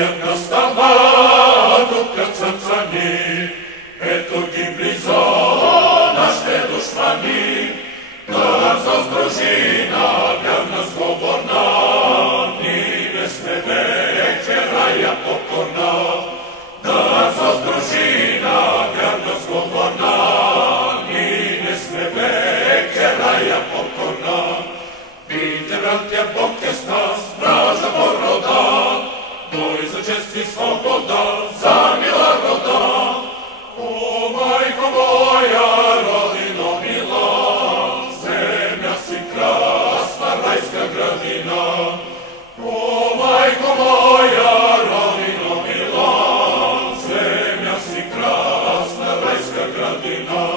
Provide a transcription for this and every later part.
Як настава дупка църцани, ето ги близо нашите душмани, да с дружина вярна сговорна, ние сме вече рая покорна. Да с дружина вярна сговорна, ние сме вече рая покорна. Видите, братя, Бог е с нас, вража порода, бой за чест и свобода, за мила рода. О, майко моя, родино мила, земя си красна, райска градина. О, майко моя, родино мила, земя си красна, райска градина.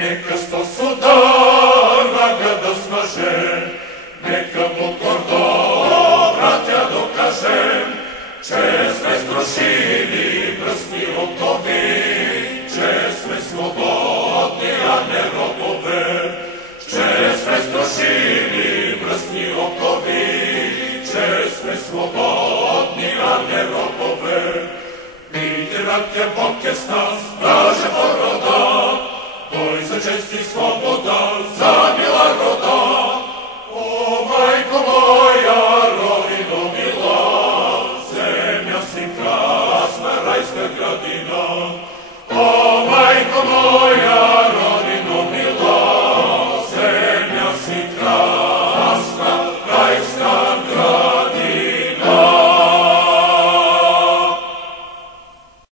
Нека сто судар врага да смаже, нека му гордо, братя, докажем, че сме струшили бръсни окови, че сме свободни, а не робове. Че сме струшили бръсни окови, че сме свободни, а не робове. Видите, братя, Бог е с нас, вража порода, бой за чест и свобода,